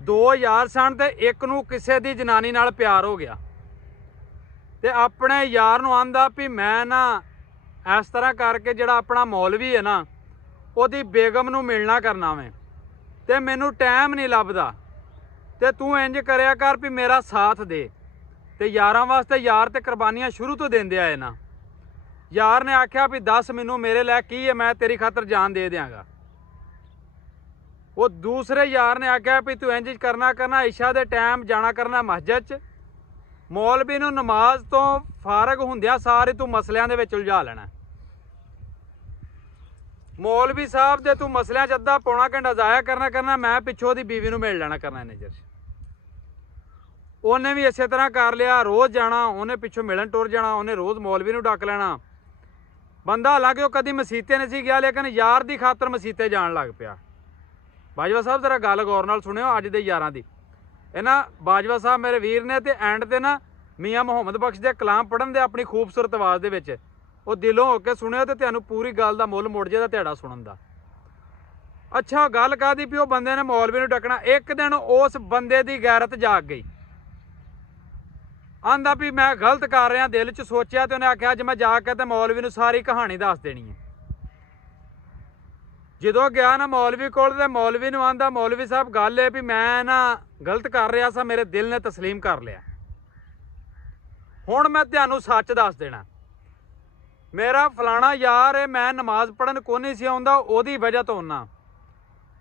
दो यार सन ते एक नूं किसे दी जनानी नाल प्यार हो गया ते अपने यार नूं आंदा भी मैं ना इस तरह करके जिहड़ा अपना मौलवी है ना ओदी बेगम नूं मिलना करना वे ते मैनूं टाइम नहीं लभदा ते तू इंज करिया कर भी मेरा साथ दे। ते यारां वास्ते यार ते कुर्बानियां शुरू तो देंदे आए ना। यार ने आख्या भी दस मैनू मेरे लै की है, मैं तेरी खातर जान दे देंगा। वो दूसरे यार ने आख्या भी तू इंज करना इशा दे टाइम जाना करना मस्जिद च, मौलवी नूं नमाज तो फारग हुंदियां सारी तू मसलियां दे विच उलझा लेना। मौलवी साहब दे तू मसलियां च अद्धा पौना घंटा जाया करना मैं पिछों दी बीवी नूं मिल लेना करना इन्ने चिर। उन्हें भी इस तरह कर लिया, रोज़ जाना उन्हें पिछों मिलन टुर जाना, उन्हें रोज़ मौलवी नूं डक लेना। बंदा हालांकि वह कभी मसीते नहीं सी गया लेकिन यार की खातर मसीते जान लग पिया। बाजवा साहब जरा गल गौर नाल सुनियो अज दे यारां दी। इन्हां बाजवा साहब मेरे वीर ने ते एंड ते ना मियाँ मुहम्मद बख्श दे कलाम पढ़न दे अपनी खूबसूरत आवाज़ दे विच वो दिलों हो के सुनियो तो तुहानूं पूरी गल दा मुल मुड़ जाएगा तुहाडा सुनन दा। अच्छा गल काहदी भी वो बंदे ने मौलवी नूं डकना। एक दिन उस बंदे दी गैरत जाग गई, आंदा भी मैं गलत कर रहा, दिल च सोचिया तो उन्हें आख्या अज मैं जाके तो मौलवी नूं सारी कहानी दस देनी है। जो गया ना मौलवी कोल ते मौलवी नूं आंदा मौलवी साहब गल है भी मैं ना गलत कर रहा सा, मेरे दिल ने तस्लीम कर लिया, हुण मैं तुहानूं सच दस देना। मेरा फलाना यार है, मैं नमाज पढ़न को नहीं सी आउंदा, ओहदी वजह तो आउणा।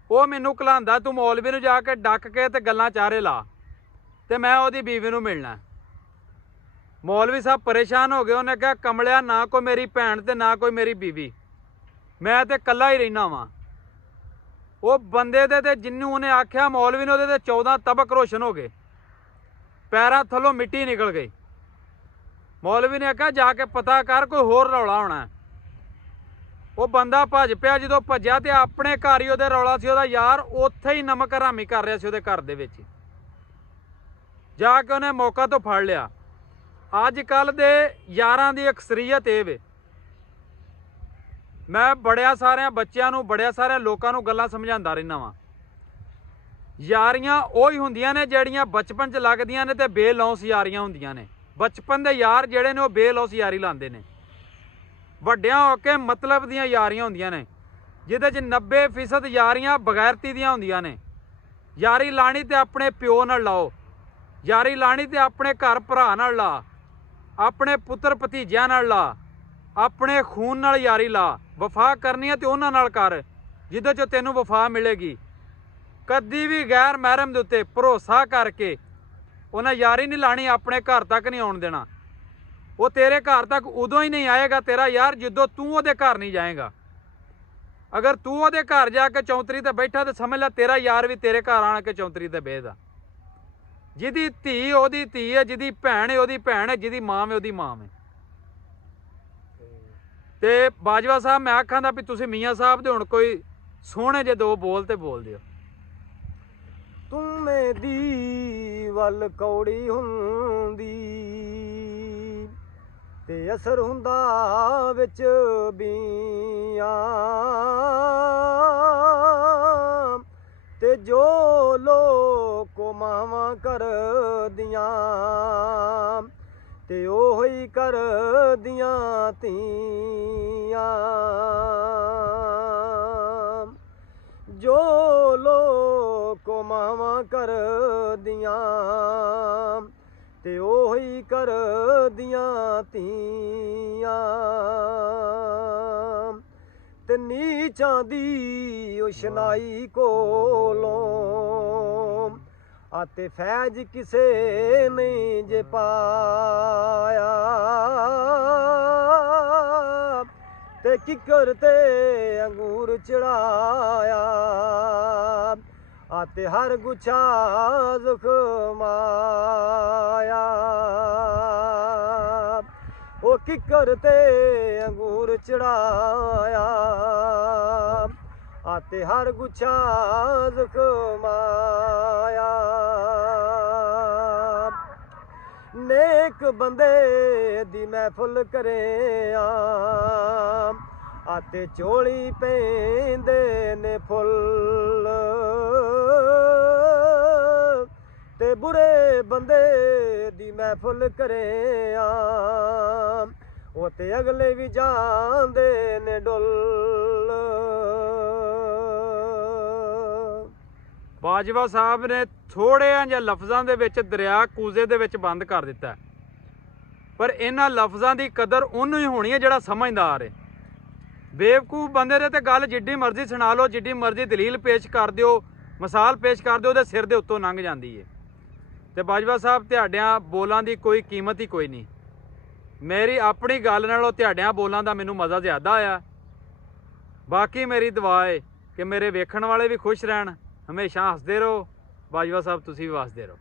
वो मैनूं घलांदा तू मौलवी नूं जाके डक के ते गल्लां चारे ला ते मैं ओहदी बीवी नूं मिलना। मौलवी साहब परेशान हो गए, उन्हें कहा कमलिया ना कोई मेरी भैन ते ना कोई मेरी बीवी, मैं तो कला ही रहना वा। वो बंदे दे ते जिन्नू उन्हें आख्या मौलवी ने उहदे 14 तबक रोशन हो गए, पैरों थलों मिट्टी निकल गई। मौलवी ने आख्या जाके पता कर कोई होर रौला होना। वो बंदा भज पिया, जो भज्या तो अपने घर ही उहदे रौला सी, उहदा यार उत्थे ही नमक हरामी कर रहा सी उहदे घर दे विच। जाके उन्हें मौका तो फड़ लिया। अजकल दे यारां दी अक्सरीयत ये वे, मैं बड़िया सारे बच्चों नूं बड़िया सारे लोगों नूं गल्लां समझांदा रहना वा। यारियां ओही हुंदियां ने जिहड़ियां बचपन च लगदियां ने ते बेलौस यारियां हुंदियां ने। बचपन दे यार जिहड़े ने वो बेलौस यारी लांदे ने, वड्डियां हो के मतलब दियां यारियां हुंदियां ने जिहदे च 90% यारियां बगैरती दियां हुंदियां ने। यारी लानी ते अपने प्यो नाल लाओ, यारी लानी ते अपने घर भरा नाल ला, अपने पुत्र भतीजिਆਂ नाल ला, अपने खून नाल यारी ला। वफा करनी है तो उन्हां नाल कर जिहदे चों तैनूं वफा मिलेगी। कदी भी गैर महरम दे उत्ते भरोसा करके उन्हें यारी नहीं लानी, अपने घर तक नहीं आउण देना। वो तेरे घर तक उदों ही नहीं आएगा तेरा यार जिद्दों तू उहदे घर नहीं जाएगा। अगर तू उहदे घर जाके चौंतरी ते बैठा तो समझ लै तेरा यार भी तेरे घर आण के चौंतरी ते बेहदा। जिहदी धी ओहदी धी है, जिहदी भैन है ओहदी भैन है, जिहदी मां है ओहदी मां है। ते बाजवा साहब मैं आखां दा भी तुसीं मियाँ साहब दे हुण कोई सोहणे जे दो बोल ते बोल दिओ। तुमे दी वल कौड़ी हुंदी ते असर हुंदा विच बीआं ते जो लोको मावां कर दियां ते ओही कर दियां धीआं। जो लोको मावां कर दियां ते ओही कर दियां धीआं। ते नीचां दी उशनाई कोलों आते फैज किसे नहीं जे पाया ते किकर ते अंगूर चढ़ाया आते हर गुच्छा जुखमाया। ओ किकर ते अंगूर चढ़ाया आते हर गुच्छा जुखमाया। नेक बंदे दी महफिल करे आते चोली पेंदे ने फुल बुरे बंदे दी महफिल करे आ ओ ते अगले भी जांदे ने डुल। ਬਾਜਵਾ ਸਾਹਿਬ ਨੇ ਥੋੜ੍ਹਿਆਂ ਜਿਹੇ ਲਫ਼ਜ਼ਾਂ ਦੇ ਵਿੱਚ ਦਰਿਆ ਕੂਜ਼ੇ ਦੇ ਵਿੱਚ ਬੰਦ ਕਰ ਦਿੱਤਾ, ਪਰ ਇਹਨਾਂ ਲਫ਼ਜ਼ਾਂ ਦੀ ਕਦਰ ਉਹਨੂੰ ਹੀ ਹੋਣੀ ਹੈ ਜਿਹੜਾ ਸਮਝਦਾਰ ਹੈ। ਬੇਵਕੂਫ ਬੰਦੇ ਦੇ ਤੇ ਗੱਲ ਜਿੱਡੀ ਮਰਜ਼ੀ ਸੁਣਾ ਲਓ, ਜਿੱਡੀ ਮਰਜ਼ੀ ਦਲੀਲ ਪੇਸ਼ ਕਰ ਦਿਓ, ਮਿਸਾਲ ਪੇਸ਼ ਕਰ ਦਿਓ, ਉਹਦੇ ਸਿਰ ਦੇ ਉੱਤੋਂ ਲੰਘ ਜਾਂਦੀ ਹੈ। ਤੇ ਬਾਜਵਾ ਸਾਹਿਬ ਤੁਹਾਡਿਆਂ ਬੋਲਾਂ ਦੀ ਕੋਈ ਕੀਮਤ ਹੀ ਕੋਈ ਨਹੀਂ। ਮੇਰੀ ਆਪਣੀ ਗੱਲ ਨਾਲੋਂ ਤੁਹਾਡਿਆਂ ਬੋਲਾਂ ਦਾ ਮੈਨੂੰ ਮਜ਼ਾ ਜ਼ਿਆਦਾ ਆਇਆ। ਬਾਕੀ ਮੇਰੀ ਦੁਆ ਹੈ ਕਿ ਮੇਰੇ ਵੇਖਣ ਵਾਲੇ ਵੀ ਖੁਸ਼ ਰਹਿਣ, ਹਮੇਸ਼ਾ ਹੱਸਦੇ ਰਹੋ। ਬਾਜਵਾ ਸਾਹਿਬ ਤੁਸੀਂ ਵੀ ਵਸਦੇ ਰਹੋ।